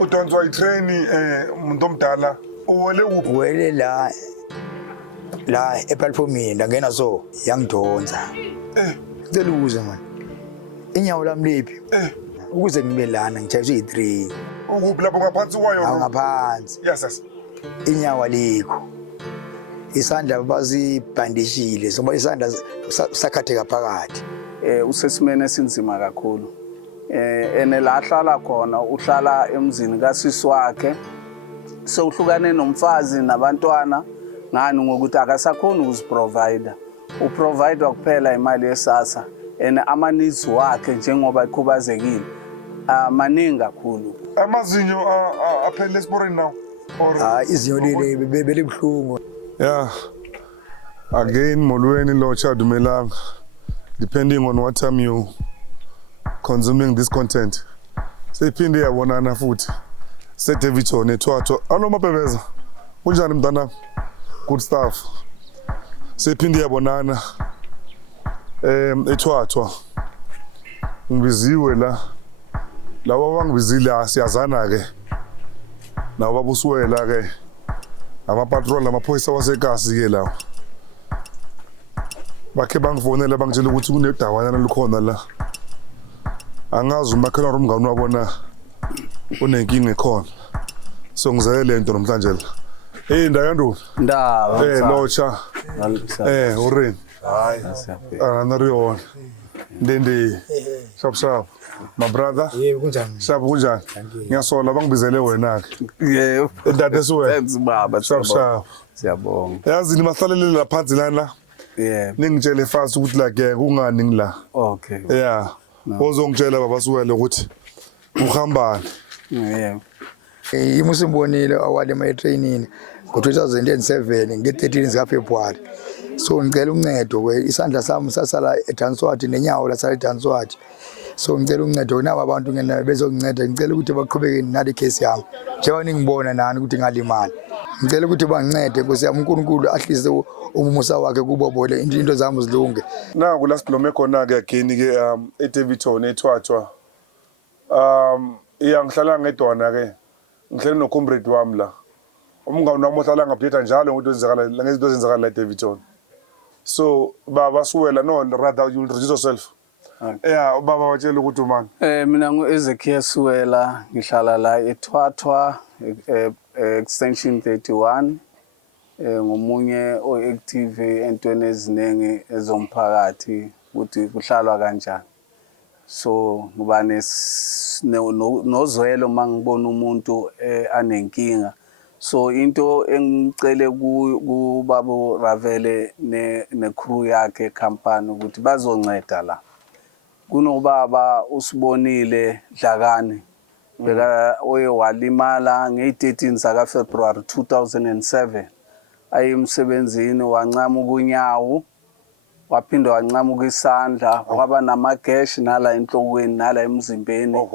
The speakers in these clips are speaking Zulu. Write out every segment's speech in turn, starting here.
udonswa itrain umuntu omdala uwele uphi? Wele la ePlatformini ngena so yangidonsa. Ngicela ukuze manje. Inyawo lami lephi? Ukuze ngibe lana ngitshayiswe i3. Ukuphi lapho ngaphansi kwayo? Ngaphansi. Yes. Inyawo alikho. Isandla bazibhandishile soba isandla sakhatheka phakathi. Usesimene esinzima kakhulu. Ene la hlala khona uhlala emzini kasisi wakhe. Sewuhlukane nomfazi nabantwana ngani ngokuthi akasakhona ukuziprovide. Uprovide kuphela imali yesasa. Ene ama-needs wakhe njengoba ikhubazekile maningi kakhulu. Amazinyo aphelele esiporeni now or izinyo leli belibuhlungu. Yeah. Again, molweni locha dumelanga. Depending on what time you consuming this content. Sephinde yabonana futhi. Davidson eThwathwa. Allo mabhebeza. Kunjani mntana? Good stuff. Sephinde yabonana eThwathwa. Ngibiziwe la. Lawa wangibizile siyazana ke. Nawo babusuwela ke. Ama-patrol amaphoyisa wasekasi ke lawo bakhe bangifonela bangitshela ukuthi kunedawana likhona la angazi umakhelwane umngane wabona unenkinga ekhona so ngizele lento namhlanje la ndayandula ndaba locha urin hayi anariona ndende shap my brother Yebo kunjani? Shap kunjani? Ngiyasola bangibizele wena ke. Yebo. Dade siwe. Thanks baba. Shap. Siyabonga. Yazi nimahlalele laphansi lana. Yebo. Ningitshele fast ukuthi la ke kungani ngila. Okay. Yeah. Ozongitshela baba siwele ukuthi uhambani. Yebo. Imusimbonile awale ematraining ngo-2007 nge-13 zikaFebruary. So ngicela uncedo isandla sami sasala eDanswathi nenyawo lasala eDanswathi. So ngicela uncedo nabo abantu ngena bezokunceda ngicela ukuthi baqhubeke nale case yami njengoba ningibona nani ukuthi ngalimali ngicela ukuthi bangincede Nkosi yami uNkulunkulu ahlise umumusa wakhe kubo bole into zami zilunge naku la siblome khona ke again ke eDavidson eThwathwa ngihlala ngedwana ke ngihlele no comrade wami la umngane wami ohlala ngaphetha njalo ukuthi wenzakala ngezinto ezenzakala la eDavidson so baba siwela no rather you introduce yourself. Yeah, baba watshela ukuthi umani. Mina nguEzekiel Suwela ngihlala la eThwathwa extension 31 ngomunye oactive entweni eziningi ezomphakathi ukuthi kuhlalwa kanjani. So ngoba nozwelo mangibona umuntu anenkinga. So into engicele kubaba Ravele necrew yakhe company ukuthi bazonceda la. Kunobaba usibonile Dlakane beka oye walimala nge-13 zaka February 2007 ayemsebenzini wancama kunyawo waphinda wancama kwisandla waba namagesh nala enhlokweni nala emzimbeni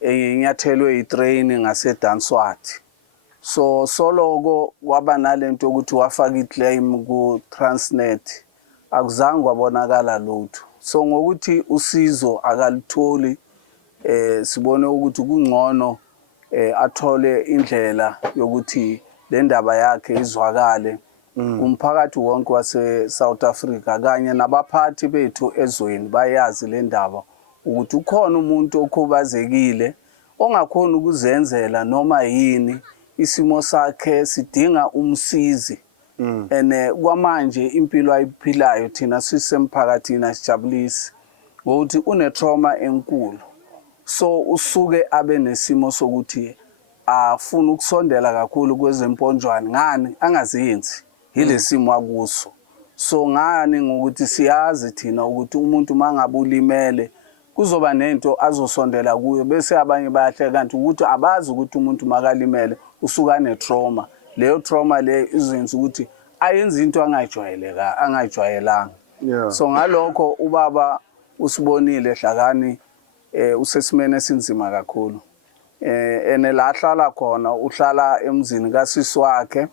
enyathelwe itrain ngaseDanswathi so soloko kwaba nalento ukuthi wafaka iclaim ku Transnet akuzange wabonakala lutho. So ngokuthi usizo akalitholi sibone ukuthi kungcono athole indlela yokuthi le ndaba yakhe izwakale kumphakathi wonke wase South Africa kanye nabaphathi bethu ezweni bayazi le ndaba ukuthi ukhona umuntu okhubazekile ongakhona ukuzenzela noma yini isimo sakhe sidinga umsizi. Kwamanje impilo ayiphilayo thina sisemphakathini asijabulisi ngokuthi une trauma enkulu so usuke abe nesimo sokuthi afuna ukusondela kakhulu kwezemponjwana ngani angazenzi yilesimo akuso so ngani ngokuthi siyazi thina ukuthi umuntu mangabulimele kuzoba nento azosondela kuyo bese abanye bayahle kanti ukuthi abazi ukuthi umuntu makalimele usuka netrauma leyo trauma le izenza ukuthi ayenza into angayijwayelanga. So ngalokho ubaba usibonile Dlakane usesimene esinzima kakhulu. Ene la hlala khona uhlala emzini kasisi wakhe.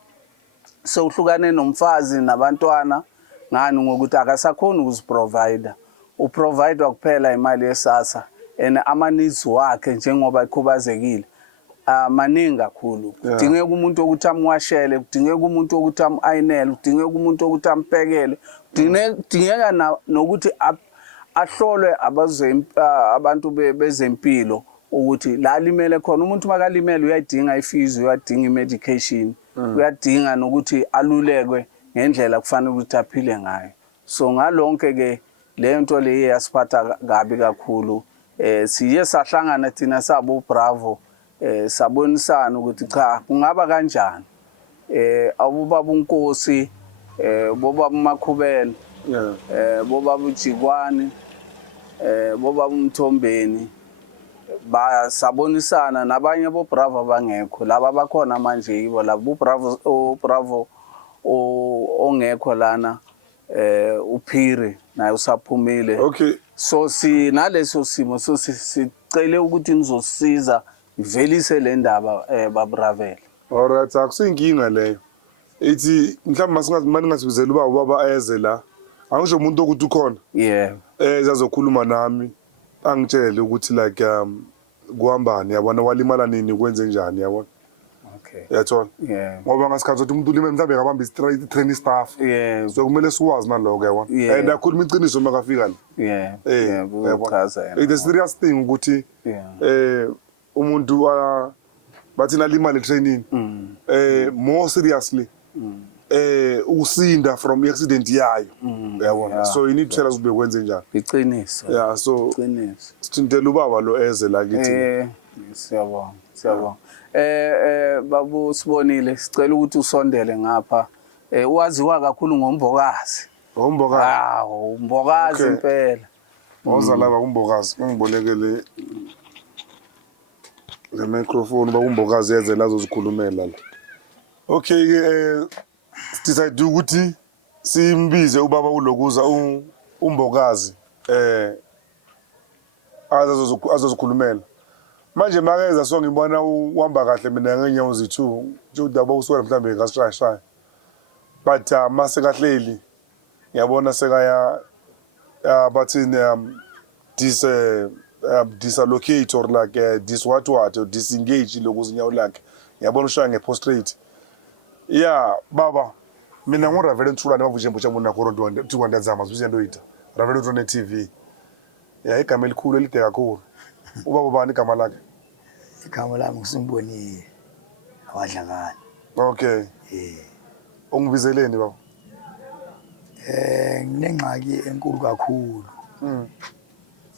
Sewuhlukane nomfazi nabantwana ngani ngokuthi akasakhona ukuziprovide. Uprovide kuphela imali yesasa ene ama-needs wakhe njengoba ikhubazekile maningi kakhulu. Kudingeka umuntu ukuthi amwashele, kudingeka umuntu ukuthi ayinele, kudingeka umuntu ukuthi ampekele, kudingeka nokuthi ahlolwe abantu bezempilo ukuthi la limele khona. Umuntu makalimele uyayidinga ifees, uyadinga imedication, uyadinga nokuthi alulekwe ngendlela kufanele ukuthi aphile ngayo. So ngalonke ke le nto le yasiphatha kabi kakhulu. Siye sahlangana thina sabo Bravo sabonisana ukuthi cha kungaba kanjani. Abobaba uNkosi, bobaba uMakhubela, bobaba uJikwani, bobaba uMthombeni sabonisana nabanye bo Bravo abangekho. Laba bakhona manje yibo labo Bravo ongekho lana uPhiri naye usaphumile. Okay. So naleso simo so sicela ukuthi nizosiza ivelise le ndaba baBravela. Alright, akusinkinga leyo. Ithi mhlawumbe maningasibizela ubaba eze la. Angisho umuntu ukuthi ukhona. Yeah. Ezazokhuluma nami angitshele ukuthi like kuhambani yabona walimala nini kwenze njani yabona. Okay. Yathola. Yeah. Ngoba ngasikhathi ukuthi umuntu ulime mhlawumbe ngabamba training staff. Yeah. So kumele siwazi naloko yabona. And akhuluma iqiniso makafika la. Yeah. Yeah, buchaza yena. It's a serious thing ukuthi umuntu bathina limale training. More seriously. Usinda from accident yayo yabona. So you need to tell us ube kwenze njani. Iqiniso. Yeah, so iqiniso. Sithintela ubaba lo eze la kithi. Siyabonga. Babu Sibonile, sicela ukuthi usondele ngapha. Waziwa kakhulu ngoMbokazi. Umbokazi. uMbokazi impela. Oza laba uMbokazi, ungibolekele le microphone uMbokazi yeze la zozikhulumela la. Okay ke decide ukuthi simbize ubaba uLokuza uMbokazi azozikhulumela. Manje makeza so ngibona uhamba kahle mina ngenyawo zithu nje udaba usuka mhlambe ngasishaya but mase kahleli ngiyabona sekaya bathini disalocate or like what or disengage lokuza inyawo lakhe ngiyabona ushaya ngeprostrate. Yeah baba mina nguRavele Nthulane bavuje mbotsha bona ko rondo 200 zama zibizo ita Ravele Nthulane TV. Yeah igama elikhulu elide kakhulu. Ubaba bani igama lakhe? Igama lami nguSimbonile awadlakani. Okay. Ungibizeleni baba? Nginengxaki enkulu kakhulu.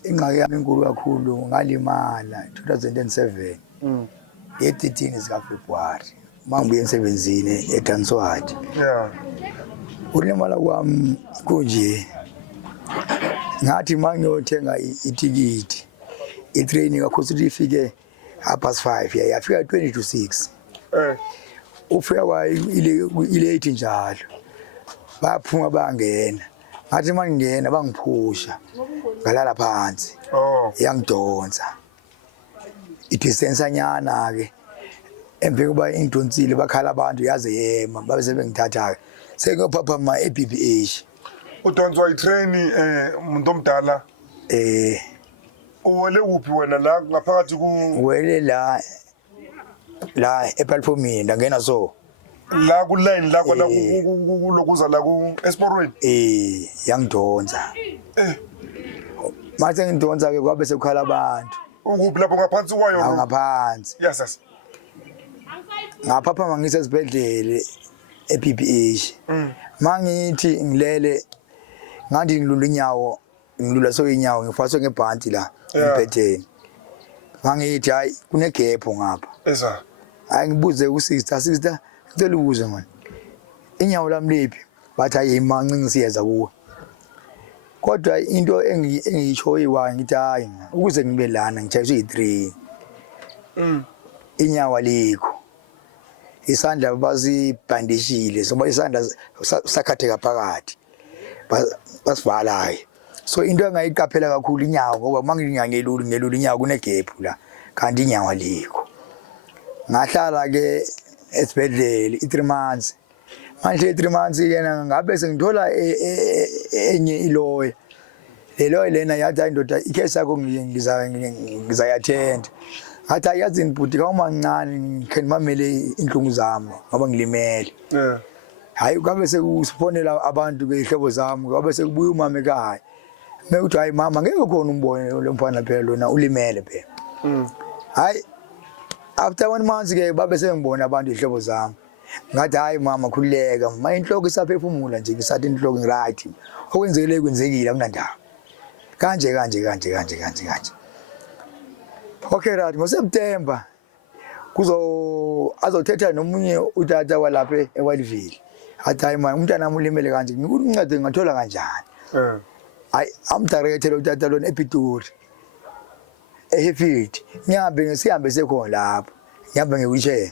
Ingxaki yami enkulu kakhulu ngalimala 2007. Nge-13 zikaFebruary. Mangibuye emsebenzini eTanswati. Yeah. Ulimala kwami kunje. Ngathi mangiyothenga itikiti. I-train kakhulu ifike past 5 yafika 20 to 6. Ufika kwa ilate njalo. Baphuma bangena. Ngathi mangingena bangiphusha. Ngalala phansi. Yangidonsa. Idistance anyana ke. Emve kuba ingidonsile bakhala abantu yaze yema babe sebengithatha. Sengiyophaphama eBBH. Udonswa itrain umuntu omdala. Uwele kuphi wena la ngaphakathi ku wele la ePlatformini ngena so la ku line la khona kulokuza la ku esporweni yangidonsa mase ngidonsa ke kwabe sekukhala abantu ukuphi lapho ngaphansi kwayo ngaphansi yes ngapha ngisesibhedlele ePPH mangithi ngilele ngathi ngilula inyawo ngilula so inyawo ngifaswe ngebhanti la ngiphethe mangithi hayi kune gap ngapha hayi ngibuze ku-sister ngicela ubuze manje inyawo lami liphi bathi hayi imancinci siyeza kuwe kodwa into engiyishoyiwayo ngithi hayi ukuze ngibe lana ngitshayiswe yi-3 inyawo alikho isandla basibhandishile soba isandla sakhatheka phakathi basivala so into engayiqaphela kakhulu inyawo ngoba mangingelula inyawo kunegap la kanti inyawo alikho ngahlala ke esibhedlela i3 months manje i3 months yena ngabe sengithola enye iloya le loya lena yathi indoda icase yakho ngizayathenda athi ayazi nibhuti kawuma ncane ngimamele inhlungu zami ngoba ngilimele hayi kabe sekusifonela abantu ke ihlobo zami kabe sekubuya umama ekhaya mekuthi hayi mama ngeke khona umbone lo mfana phela lona ulimele phela hayi after 1 month ke babe sengibona abantu ihlobo zami ngathi hayi mama khulileka ma inhloko isaphefumula nje ngisathi inhloko ngiright okwenzekile kwenzekile akunandaba kanje okay right ngoSeptember azothetha nomunye utata walapha eWhiteville athi hayi manje umntana nami ulimele kanje ngikuncede ngathola kanjani hayi amdirectele utata lona ePitori eHefield sihambe sekhona lapho ngihambe nge-wheelchair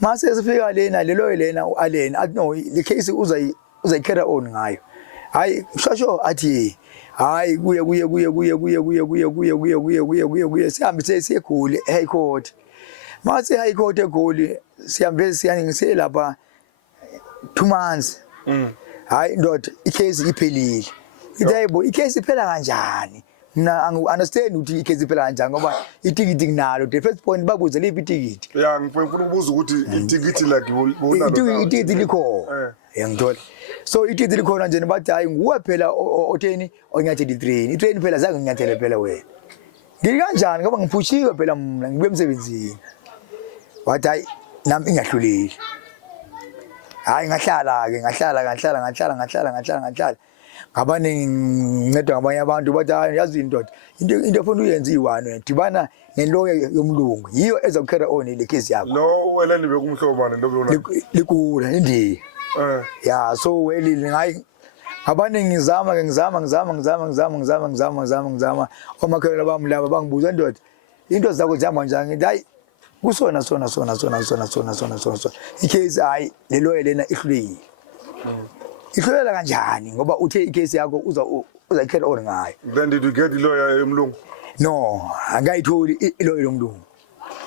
mase sifika lena lena uAllen athi no le case uzayikhera on ngayo hayi shosho athi hayi kuye sihambe siyegoli eHigh Court mase eHigh Court eGoli sihambe siyangiselapha 2 months hayi ndoda icase iphelile idayibo icase iphela kanjani mina angu-understand ukuthi icase iphela kanjani ngoba itikiti nginalo the first point babuze liphi itikiti ngifuna ukubuza ukuthi itikiti like unalo itikiti likhona ngithola so itikiti likhona nje bathi hayi nguwe phela otheni onyathela itrain phela zange nginyathele phela wena ngili kanjani ngoba ngiphushiwe phela mina ngibe emsebenzini wathi hayi nami ingahluleli hayi ngahlala ngabane ngincedwa ngabanye abantu bathi hayi yazi indoda into efuna uyenze iwani dibana nenloya yomlungu yiyo ezokukhera on le case yakho lo wena nibe kumhlobane lo likula indiya ya so welile ngayi ngabane ngizama omakhelwane bami laba bangibuza ndoda into zakho zihamba njani hayi kusona icase hayi le lawyer lena ihlulekile ihlulela kanjani ngoba uthe icase yakho uzayikhela on ngayo then did you get the lawyer yomlungu no angayitholi ilawyer yomlungu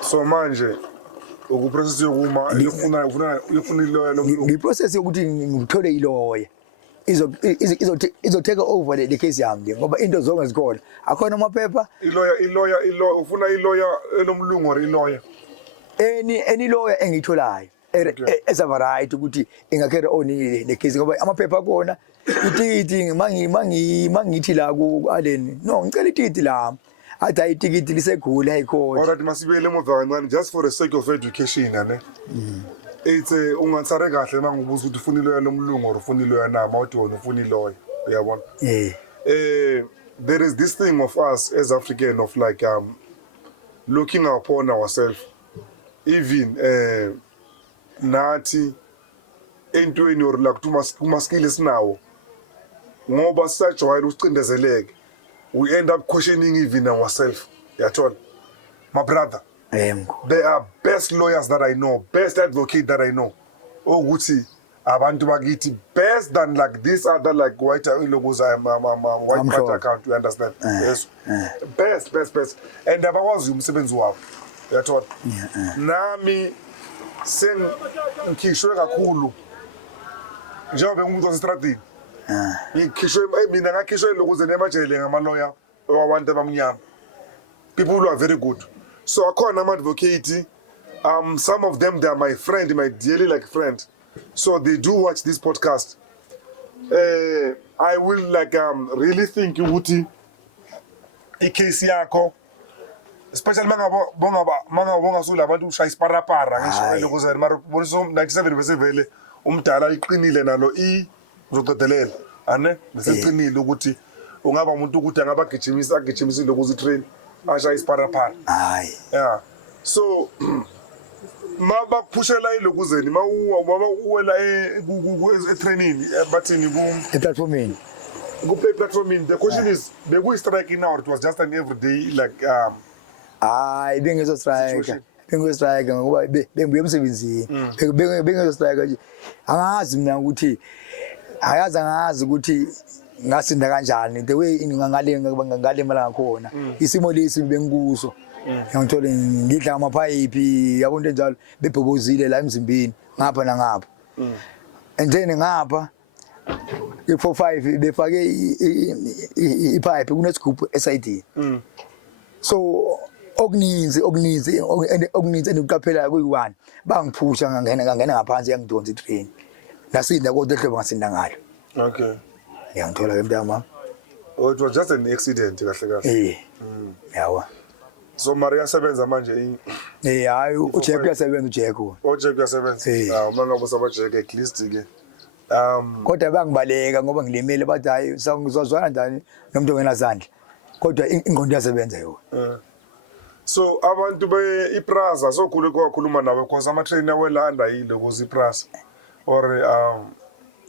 so manje ukuprocess yokuma ufuna ilawyer lomlungu ngiprocess yokuthi ngithole ilawyer izoteka over le case yami ngoba into zonke zikhona akhona amaphepha ilawyer ufuna ilawyer elomlungu or ilawyer any lawyer engitholayo ezaba right ukuthi ingakhera on le case ngoba amaphepha akona itikiti mangithi la ku-Allen no ngicela itikiti lami athi hayi itikiti liseGoli High Court alright masibele emuva kancane just for the sake of education ne it's ungansare kahle mangibuza ukuthi ufuna ilawyer lomlungu or ufuna ilawyer nama uthi wona ufuna ilawyer uyabona there is this thing of us as African of like looking upon ourselves even nathi entweni or like kuma-skill esinawo ngoba sisajwayela ukucindezeleke we end up questioning even ourselves yathola my brother there are best lawyers that I know, best advocate that I know ukuthi abantu bakithi best than like this other like white logos white party account, you understand? Yes, best and abakwazi umsebenzi wabo yathola nami sengikhishwe kakhulu njengoba umuntu wasestradini mina ngakhishwe lokuze nemajele ngamaloya wabantu abamnyama people who are very good so akhona ama-advocate some of them they are my friend, my dearly like friend, so they do watch this podcast. I will like really think ukuthi icase yakho especially manga sula abantu ushaya isiparapara ngisho lokuze mara boniso 97 bese vele umdala iqinile nalo uzoqedelela ane bese iqinile ukuthi ungaba umuntu ukuthi angaba agijimisile ukuze itrain ashaya isiparapara hayi yeah so mabakuphushela ilokuzeni uwela e-training bathini eplatformini ku-play platformini. The question is bekuyi-strike now, it was just an everyday like hayi bengizostrike ngoba bengibuye emsebenzini bengizostrike nje angazi mina ukuthi angazi ukuthi ngasinda kanjani the way ngalimala ngakhona isimo lesi bengikuso ngithola ngidla amaphayiphi yabo into enjalo bebhobozile la emzimbeni ngapha nangapha and then ngapha i45 befake ipipe kunesigubhu esayidini so okuninzi endikuqaphelayo kuyi-1 bangiphusha ngangena ngaphansi yangidonsa itrain ndasinda kodwa ehlobo ngasinda ngalo. Okay. Ngiyangithola ke mntama. Oh, it was just an accident kahle kahle. Yawa. So Maria sebenza manje Hayi uJack uyasebenza uJack. Jack uyasebenza. Uma ngabe usaba Jack at least ke. Kodwa bangibaleka ngoba ngilimele bathi hayi ngizozwana njani nomuntu ongenazandla. Kodwa ingqondo iyasebenza yona. So abantu be iPraza sokhulu kwakhuluma nawe because ama trainer welanda yile kuze iPraza or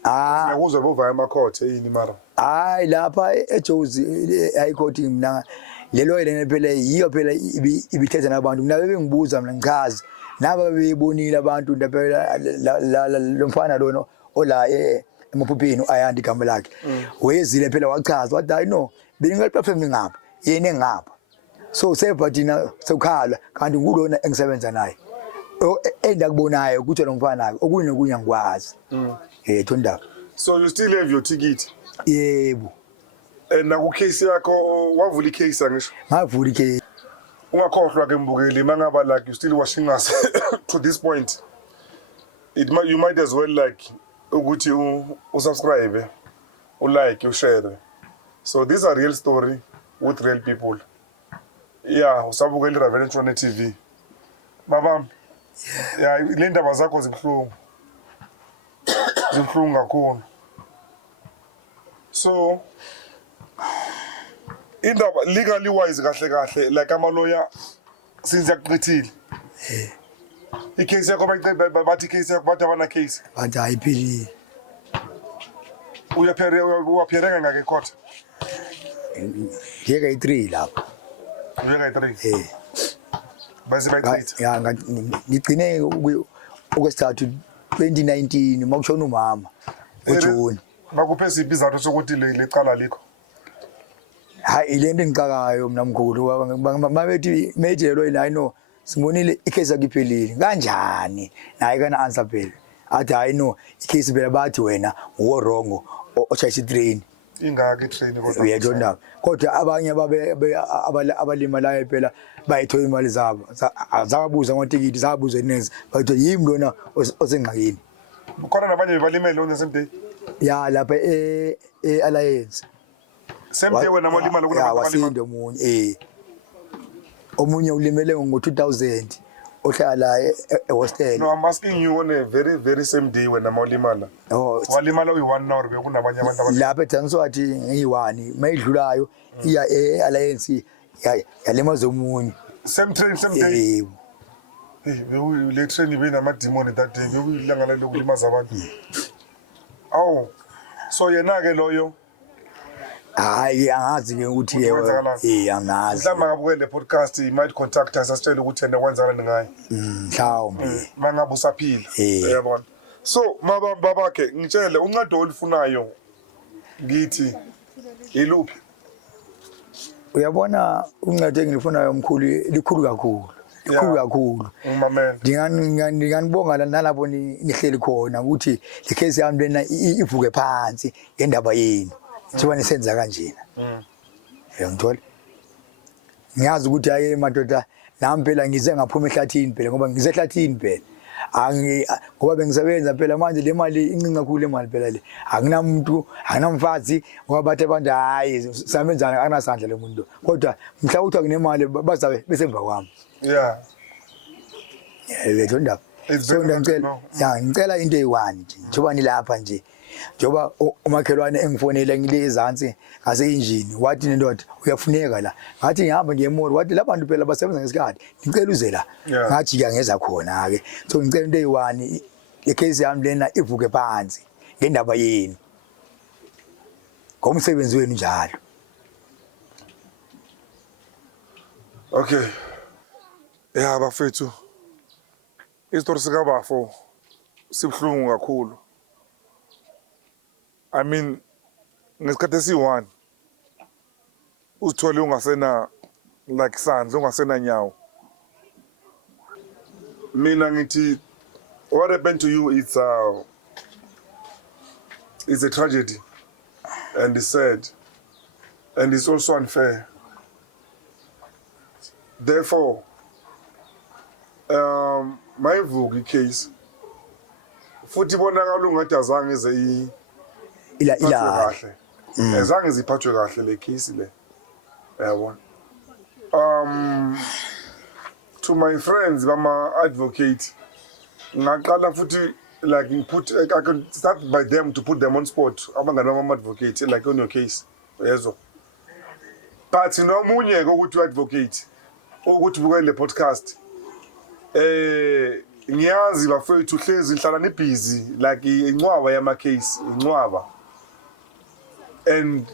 yakuzwe bova emakhothi yini mara. Hayi lapha eJozi high court mina lelo yena phela yiyo phela ibithetha nabantu mina bengibuza mina ngichazi naba bebonile abantu phela lo mfana lona ola emaphuphini ayandi igama lakhe wezile phela wachaza wathi hayi no beningaliphefemini ngapha yena engapha so sebathina sokhala kanti ngulona engisebenza naye endakubonayo ukuthi lo mfana okunye nokunye ngikwazi Thondaba. So you still have your ticket? Yebo. Na ku case yakho wavula icase ngisho. Ngavula icase. Ungakhohlwa ke mbukeli mangaba like you still watching us to this point. You might as well like ukuthi usubscribe, like, share. So these are real story with real people. Yeah, usabukela Reverend Chwane TV. Baba. Yeah, le ndaba zakho zibhlungu. Zibhlungu kakhulu. So indaba legally wise kahle like ama lawyer since yakuqithile. Icase yakho bathi case yakho bathi abana case. Bathi ayiphilile. Uyaphereka ngake court. Ngeke 3 lapha. Uyeka 3. Base bayichitha. Ya ngigcine ukwesithathu 2019 makushona umama uJoni. Bakuphe siphi izathu sokuthi lecala likho? Hayi ilento engicakayo mina mkhulu babethi mejelo yini I know sibonile icase yakiphelile kanjani naye kana answer phela athi hayi no icase phela bathi wena uwo wrong ochayisa itrain ingaki itrain kodwa uyayidonda kodwa abanye abalimalayo phela bayithola imali zabo zababuza ngotikiti zababuza inezi bathi yimi lona osengxakini khona nabanye balimele on the same day ya lapha Alliance same day wena malimala kuna wasinda omunye omunye ulimele ngo2000 ohlala ehostel. No, I'm asking you on a very same day when malimala. Walimala uyi1 hour bekunabanye abantu abanye. Lapha eTranswathi ngiyi1 mayidlulayo iya Alliance yalimaza omunye. Same train same day. Le train ibe namademon that day bekuyilanga lokulimaza abantu. Oh. So yena ke loyo hayi angazi ke ukuthi angazi mhlamba ngabuke le podcast you might contact us asitshela ukuthi yena kwenzakala ngaye mhlawumbe mangabe usaphila yabona so babakhe ngitshele uncedo olufunayo ngithi iluphi uyabona uncedo engilifunayo omkhulu likhulu kakhulu umamela ndinganibonga nalapho nihleli khona ukuthi le case yami lena ivuke phansi ngendaba yenu njengoba nisenza kanjena ngithola ngiyazi ukuthi hayi madoda nami phela ngize ngaphuma ehlathini phela ngoba ngize ehlathini phela ngoba bengisebenza phela manje le mali incinci kakhulu imali phela le akunamuntu akunamfazi ngoba bathe abantu hayi samenzana akanasandla lo muntu kodwa mhla uthi akunemali bazabe besemva kwami ngiyethonda so ngicela into eyi1 nje njoba nilapha nje njoba umakhelwane engifonela ngile ezantsi ngase engine wathi nendoda uyafuneka la ngathi ngihamba ngemoli wathi labantu phela basebenza ngesikhathi ngicela uze la ngathi ngiyangeza khona ke so ngicela into eyi1 le case yami lena ivuke phansi ngendaba yenu ngomsebenzi wenu njalo. Okay. Yeah bafethu isitori sika bafo sibhlungu kakhulu. I mean ngesikhathi esi1 uzithole ungasena like sandla ungasena nyawo. Mina ngithi what happened to you it's a tragedy and it's sad and it's also unfair therefore mayivuka icase futhi ibonakala ungathi azange ize iphathwe kahle azange ziphathwe kahle le case le yabona. To my friends bama advocate ngaqala futhi like I can start by them to put them on spot abangani bama advocate like on your case yezo. But nomunye ukuthi advocate ukuthi buka le podcast ngiyazi bafethu hlezi ihlala ni busy like incwaba yama case incwaba and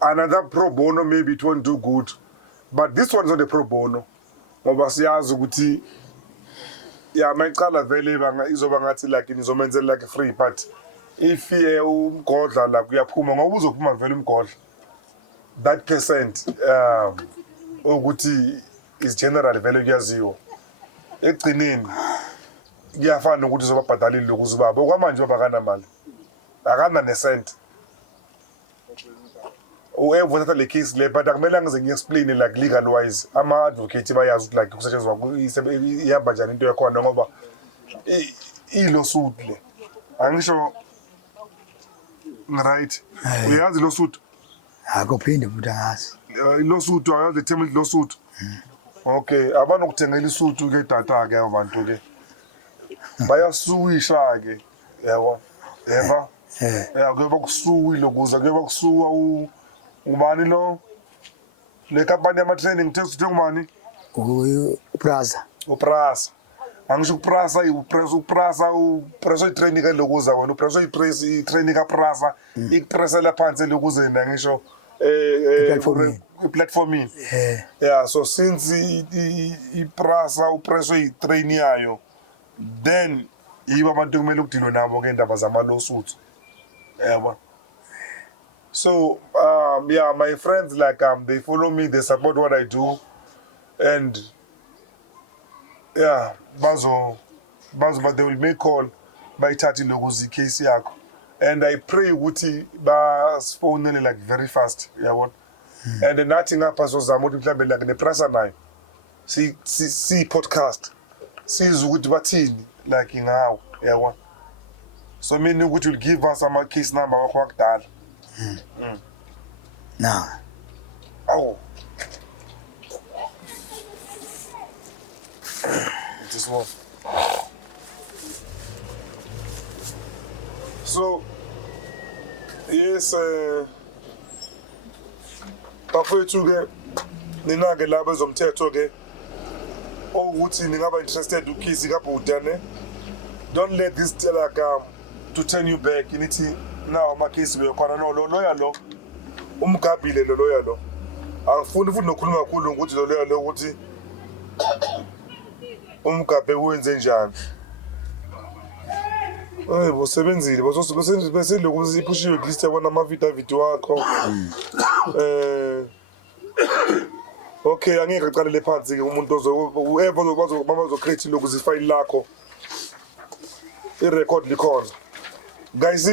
another pro bono maybe it won't do good but this one is not a pro bono ngoba siyazi ukuthi ya mayiqala vele izoba ngathi like nizomenzela like free but if umgodla la kuyaphuma ngoba uzophuma vele umgodla that percent ukuthi is general vele kuyaziwa egcineni kuyafana ukuthi uzobabhadalile lokuze baba okwamanje babakana mali akana nesent whoever that the case le but akumele ngize ngi-explain like legal wise ama advocate bayazi ukuthi like kusetshenzwa ihamba njani into yakhona ngoba i-lawsuit le angisho right uyazi lawsuit akuphinde futhi angazi lawsuit ayazi the term lawsuit okay abanokuthengela isutu ke data ke abantu ke bayasuwisha ke yabo eva kuyoba kusuwile kuza kuyoba kusuwa ubani lo le company ama training test njengomani uprasa angisho uprasa uprasa training ke lokuza wena uprasa training ka prasa ikupresa la phansi lokuze ngisho platforming yeah so since iprasa upresa train yayo then yiba abantu kumele ukudilo nabo ngendaba zama lawsuits yabo. So yeah, my friends like they follow me, they support what I do, and yeah, bazo, but they will make call by chatting loguzi case yako, and I pray ukuthi ba phone like very fast, yeah what, and then nothing happens so zamuti mhlambe like neprasa nayo, see podcast, see ukuthi bathini like ngawo, yeah what, so meaning ukuthi will give us some case number wakwakudala. No. Oh. This one. So, yes, bafethu ke nina ke laba ezomthetho ke ukuthi ningaba interested ukisi kabhudane. Don't let this like to turn you back inithi now amakesi bekhona no lawyer lo umgabile lo lawyer lo angifuni futhi nokhuluma kakhulu ukuthi lo lawyer lo ukuthi umgabe wenze njani bosebenzile bese lokuthi ipushiwe list yabona ama video wakho okay angeke aqalele phansi ke umuntu whoever bazocreate lokuthi file lakho i-record likhona guys.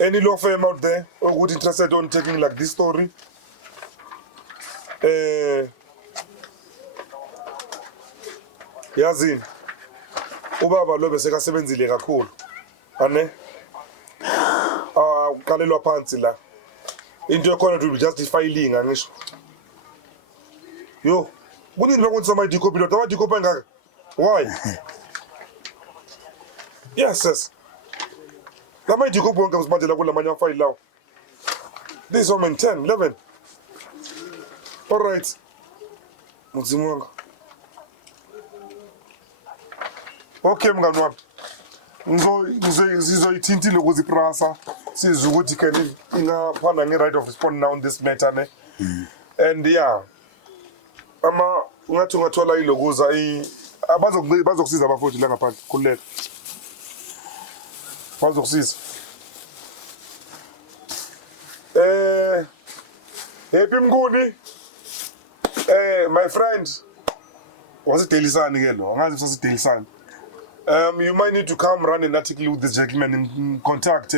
Any law firm out there or would interested on taking like this story? Yazini ubaba lo bese kasebenzile kakhulu ane kalelwa phansi la into yakhona to just filing angisho yo kunini bakwenza ama copy lo ama copy ngaka why yes lama copy wonke usibandela kula manya file lawo this woman 10 11 all right muzimunga okay mngani wami ngizoyithintile ukuze iprasa siza ukuthi ke ingaphana nge-right of response now on this matter ne and yeah ungathi ungathola ilokuza bazokusiza abafowethu la ngaphandle khululeka bazokusiza happy Mnguni my friend was it Delisani ke lo angazi futhi Delisani. You might need to come run an article with this gentleman in contact.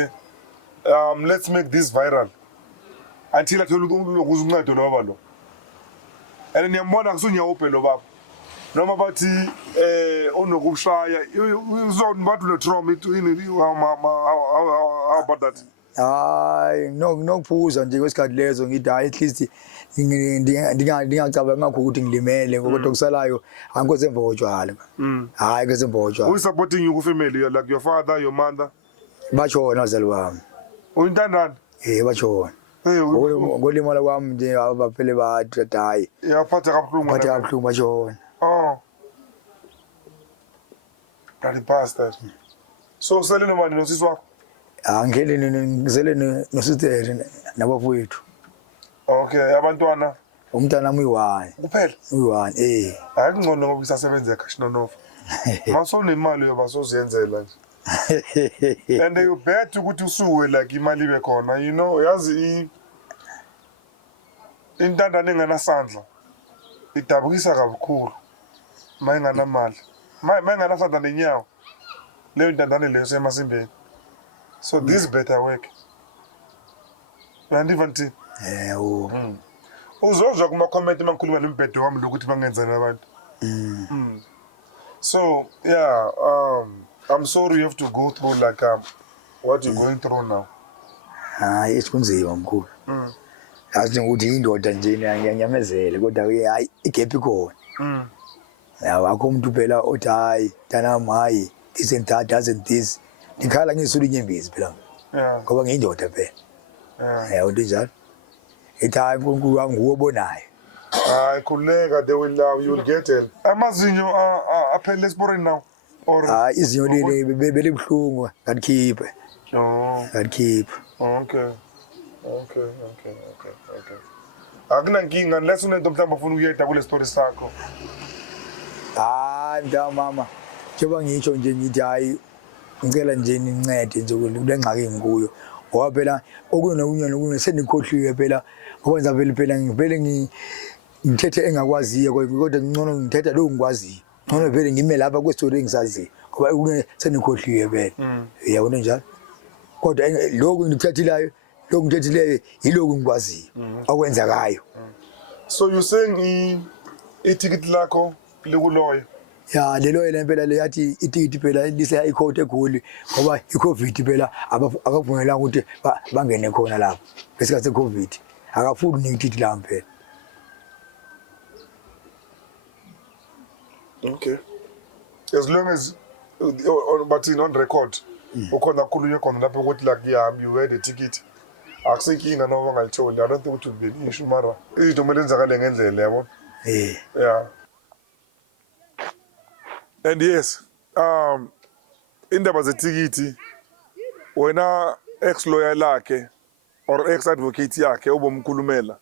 Let's make this viral until I tell you and niyambona kusunyawuphe lo baba noma bathi unokushaya uzona bathi unetrauma how about that? Hayi nokuphuza nje kwesikhathi lezo ngithi hayi at least ndingacabanga ngakho ukuthi ngilimele kodwa kusalayo angikho emva kotshwala hayi ke semva kotshwala. Who is supporting you ku family, like your father, your mother? Bashona abazali bami Uyintandani? bashona ngolimala kwami nje abaphele bathi hayi yaphatha kabuhlungu bathi kabuhlungu bashona. Oh, bloody bastard. So usele nomani nosisi wakho? Ngizele nosithere nabafowethu. Okay, abantwana Umntana wami uyi-1 kuphela? uyi-1 Hayi kungcono ngoba isasebenza eKashinonofa. Masonemali yobasoziyenzela nje. And you bet ukuthi usuwe like imali ibe khona, you know, yazi intandane enganasandla idabukisa kabukhulu mayinganamali mayinganasandla nenyawo leyo intandane leyo semasimbeni. So this better work. Andiva nti uzozwa kuma-comment mangikhuluma nembhedo wami lokuthi bangenzani abantu. So yeah, I'm sorry you have to go through like what you're going through now. hayi kunzima mkhulu. Yazi ukuthi indoda nje ngiyanyamezele kodwa ke hayi igap ikhona. Akho umuntu phela othi hayi mntanami hayi doesn't this ngikhala ngisula inyembezi phela ngoba ngiyindoda phela into njalo ethi hayi uNkulunkulu wami nguwe obonayo. Hayi khuleka, they will you will get help. Amazinyo aphele esiporeni now or hayi izinyo leli belibuhlungu ngalikhiphe. Ngalikhiphe. Okay. Akunankinga unless unento mhlawumbe ufuna ukuyeda kule story sakho. Hayi mama njengoba ngisho nje ngithi hayi ngicela nje nincede nje kule ngxaki engikuyo ngoba phela okunye senikhohliwe phela okwenza phela ngivele ngithethe engakwaziyo kodwa ngcono ngithetha lo ngikwaziyo ngcono vele ngime lapha kwestory engisaziyo ngoba okunye senikhohliwe phela yabona njalo kodwa lokhu ngithathilayo lokhu ngithethileyo yilokhu ngikwaziyo okwenzakayo. So you saying iticket lakho likuloyo? Ya lelo lempela le yathi itikiti phela lisa icourt eGoli ngoba iCovid phela akavumelanga ukuthi bangene khona lapho ngesikhathi seCovid akafuni nikititi la phela. Okay, as long as but on record ukhona khulunywe khona lapho ukuthi like yeah you had a ticket akusenkinga noma ngalithola. I don't think it would be an issue mara izinto kumele enzakale ngendlela yabo. Yeah. And yes, indaba zetikiti wena ex lawyer lakhe or ex advocate yakhe obomkhulumela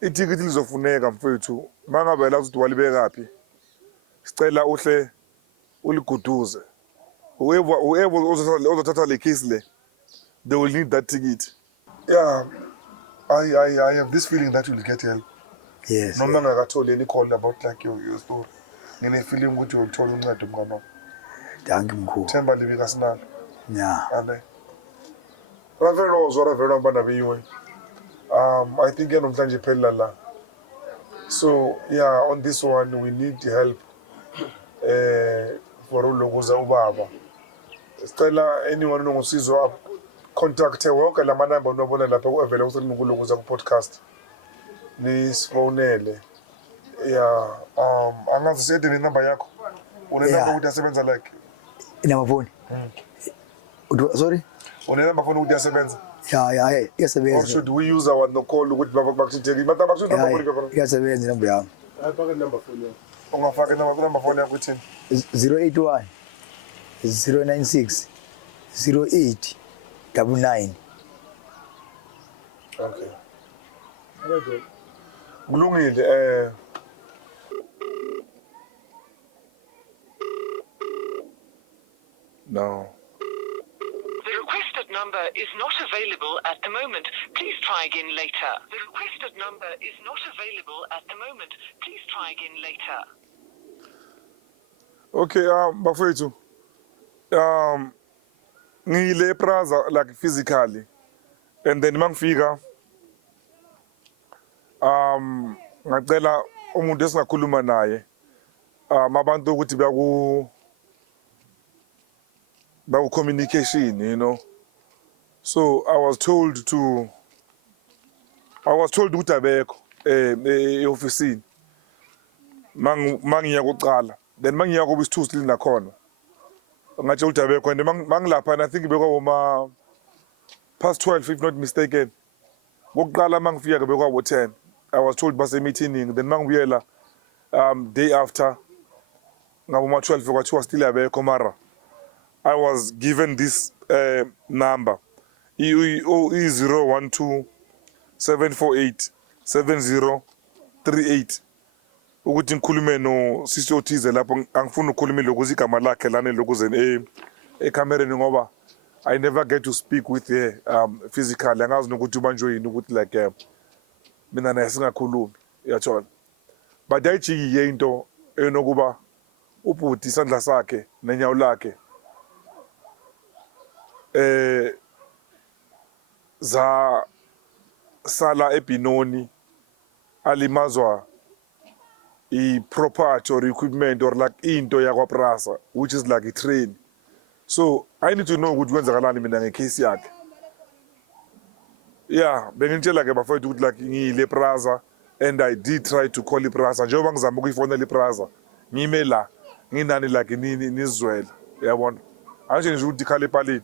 itikiti lizofuneka mfethu mangabe la ukuthi walibekaphi sicela uhle uliguduze whoever ozothatha le case le they will need that ticket. Yeah, I have this feeling that you will get help. Yes. Noma ngakatholi any call about like your story. Ngine feeling ukuthi uyothola uncedo mngano. Thank you mkhulu. Themba libika sinalo. Yeah. Ane. Ravelo uzora velo mbana biwe. I think namhlanje phela la. So yeah, on this one we need help for ulokuza ubaba. Sicela anyone onosizo contact wonke la manamba onobona lapha kuevela usenukulokuza ku podcast. Nisfonele. Yeah, angazi siyede ne number yakho. Une number ukuthi asebenza like ina phone. Sorry? Une number phone ukuthi asebenza. Yeah, iyasebenza. Or should we use our no call ukuthi bakuthinteke? Mata bakuthi number phone yakho. Iyasebenza number yami. Ayifake number phone yakho. Ungafaka number phone yakho uthini? 081 096 08 99. Okay. Kulungile No. The requested number is not available at the moment. Please try again later. The requested number is not available at the moment. Please try again later. Okay, bafethu. Ngile praza like physically. And then mangifika ngacela umuntu esingakhuluma naye abantu ukuthi baku communication, you know. So I was told ukuthi abekho e-ofisini mangiya kuqala, then mangiya kuba isithusi linakhona ngathi ukuthi abekho, and mangilapha and I think bekwa past 12 if not mistaken. Ngokuqala mangifika bekwa 10. I was told base meeting, then mangibuyela day after ngaboma 12 kwathiwa still abekho, mara I was given this number E012 748 7038 ukuthi ngikhulume no sisi othize lapho. Angifuni ukukhuluma lokho igama lakhe lana lokuze ekamereni ngoba I never get to speak with her physically. Angazi nokuthi ubanjwe yini ukuthi like mina naye singakhulumi, uyathola. But ayijiki into enokuba ubhuti isandla sakhe nenyawo lakhe za sala eBinoni alimazwa i-property or equipment or like into yakwaPrasa, which is like a train. So I need to know ukuthi kwenzakalani mina ngecase yakhe. Yeah, bengitshela ke bafowethu ukuthi like ngile Prasa, and I did try to call iPrasa njengoba ngizama ukuyifonela iPrasa ngime la nginani like nizwela, uyabona. Anje nje ukuthi ikhala epaleni